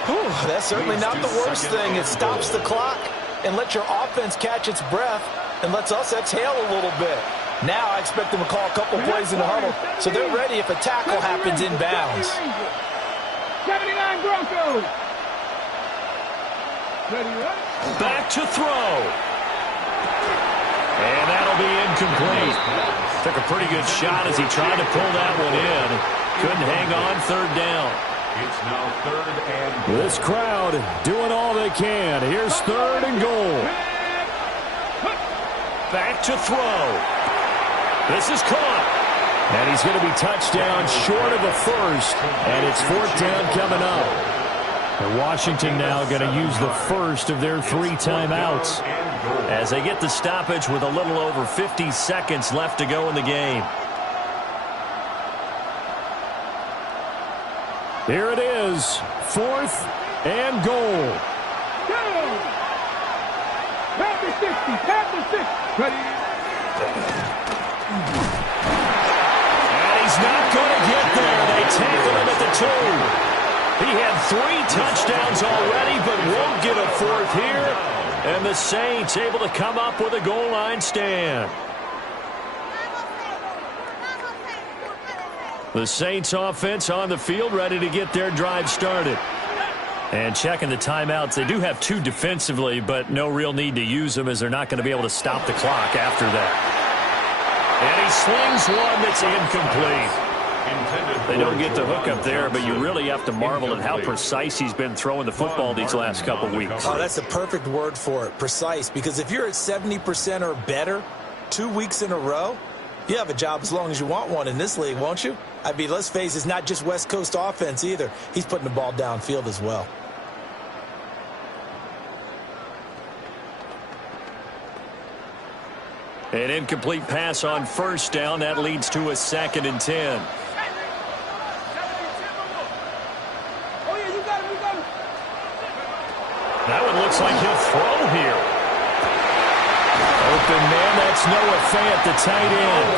Whew, that's certainly not the worst thing. It stops the clock and lets your offense catch its breath and lets us exhale a little bit. Now I expect them to call a couple plays in the huddle, so they're ready if a tackle happens in bounds. 79 Broncos. Ready, right? Back to throw. And that'll be incomplete. Took a pretty good shot as he tried to pull that one in. Couldn't hang on third down. It's now third and This crowd doing all they can. Here's third and goal. Back to throw. This is caught. And he's going to be touchdown short of a first. And it's fourth down coming up. And Washington now going to use the first of their 3 timeouts as they get the stoppage with a little over 50 seconds left to go in the game. Here it is, fourth and goal. Panther 60, Panther 6. Ready? And he's not going to get there. They tackle him at the 2. He had 3 touchdowns already, but won't get a fourth here. And the Saints able to come up with a goal line stand. The Saints offense on the field, ready to get their drive started. And checking the timeouts, they do have 2 defensively, but no real need to use them as they're not going to be able to stop the clock after that. And he slings one that's incomplete. They don't get the hook up there, but you really have to marvel at how precise he's been throwing the football these last couple weeks. Oh, that's the perfect word for it, precise, because if you're at 70% or better 2 weeks in a row, you have a job as long as you want one in this league, won't you? I mean, let's face it, it's not just West Coast offense either. He's putting the ball downfield as well. An incomplete pass on first down. That leads to a 2nd and 10. That one looks like he'll throw here. Open man, that's Noah Fant, the tight end.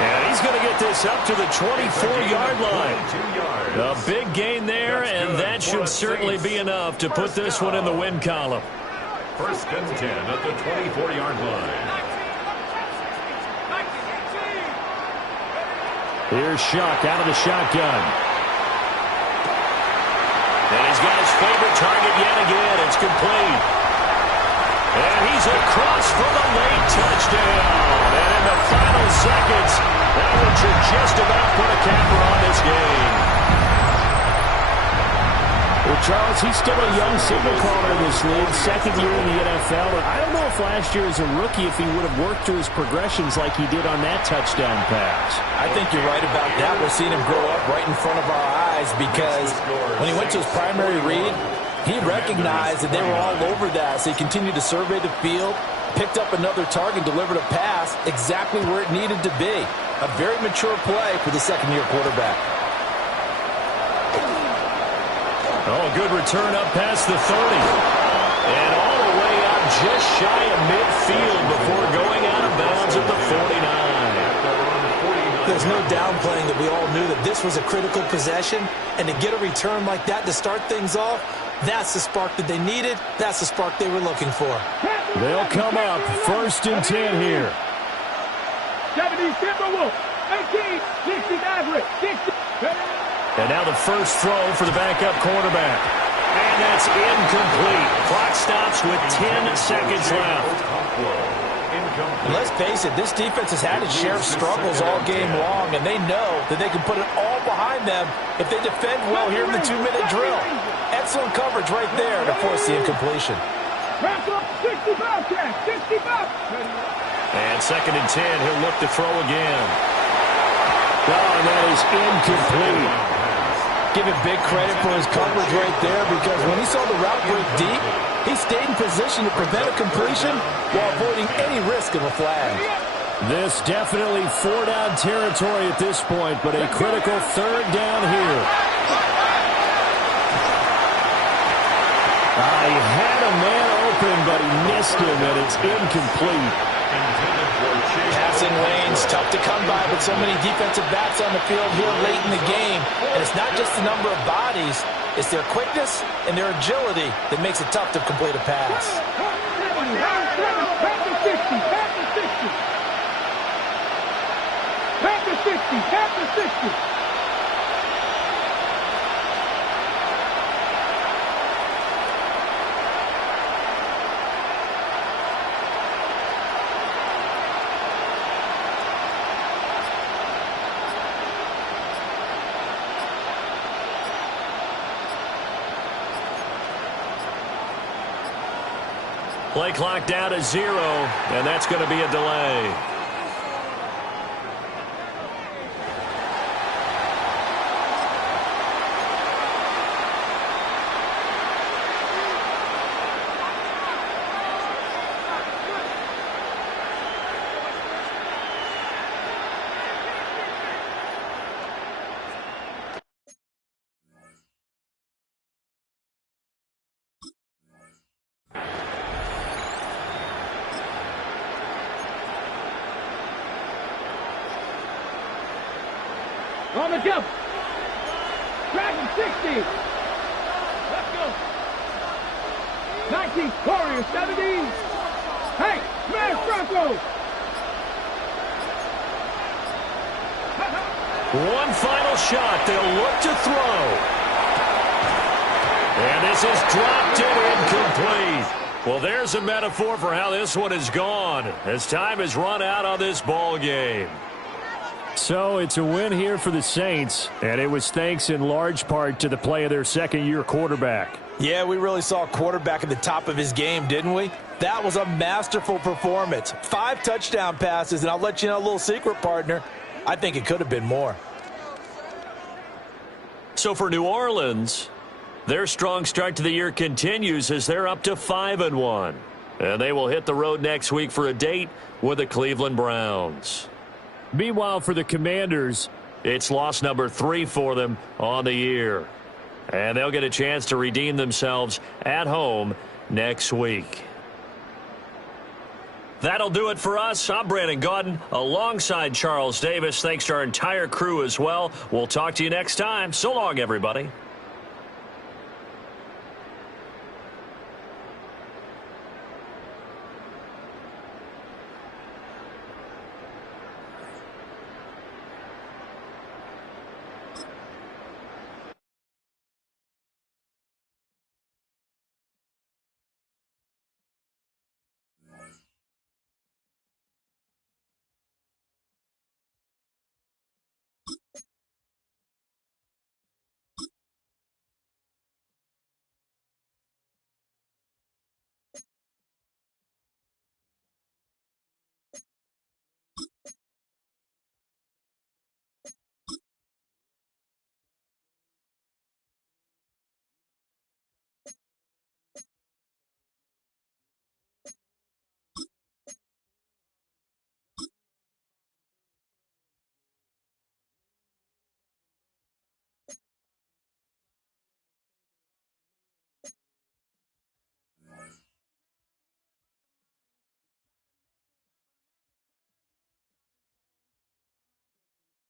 And he's going to get this up to the 24-yard line. A big gain there, and that should certainly be enough to put this one in the win column. first and 10 at the 24-yard line. Here's Shuck out of the shotgun. And he's got his favorite target yet again. It's complete. And he's across for the late touchdown. And in the final seconds, that one should just about put a capper on this game. Well, Charles, he's still a young signal caller in this league, second year in the NFL. And I don't know if last year as a rookie if he would have worked through his progressions like he did on that touchdown pass. I think you're right about that. We're seeing him grow up right in front of our eyes because when he went to his primary read, he recognized that they were all over that. So he continued to survey the field, picked up another target, delivered a pass exactly where it needed to be. A very mature play for the second-year quarterback. Oh, good return up past the 30. And all the way out just shy of midfield before going out of bounds at the 49. There's no downplaying that we all knew that this was a critical possession. And to get a return like that to start things off, that's the spark that they needed. That's the spark they were looking for. They'll come up 1st and 10 here. 70 Timberwolves. 18, 60 Maverick. 60. And now the first throw for the backup quarterback. And that's incomplete. Clock stops with 10 seconds left. And let's face it, this defense has had its share of struggles all game long, and they know that they can put it all behind them if they defend well here in the 2-minute drill. Excellent coverage right there to force the incompletion. 65 catch, 65. And 2nd and 10, he'll look to throw again. Oh, and that is incomplete. Give him big credit for his coverage right there because when he saw the route break deep, he stayed in position to prevent a completion while avoiding any risk of a flag. This definitely 4-down territory at this point, but a critical 3rd down here. He had a man open, but he missed him, and it's incomplete. Passing lanes, tough to come by with so many defensive backs on the field here late in the game. And it's not just the number of bodies, it's their quickness and their agility that makes it tough to complete a pass. Pass the 60. Play clock down to 0, and that's going to be a delay. On the jump. Dragon 60. Let's go. 19, Warriors 70. Hey, smash Broncos. One final shot. They'll look to throw. And this is dropped and incomplete. Well, there's a metaphor for how this one is gone as time has run out on this ball game. So it's a win here for the Saints, and it was thanks in large part to the play of their second-year quarterback. Yeah, we really saw a quarterback at the top of his game, didn't we? That was a masterful performance. 5 touchdown passes, and I'll let you know a little secret, partner. I think it could have been more. So for New Orleans, their strong start to the year continues as they're up to 5-1. And they will hit the road next week for a date with the Cleveland Browns. Meanwhile, for the Commanders, it's loss number 3 for them on the year. And they'll get a chance to redeem themselves at home next week. That'll do it for us. I'm Brandon Gaudin alongside Charles Davis. Thanks to our entire crew as well. We'll talk to you next time. So long, everybody.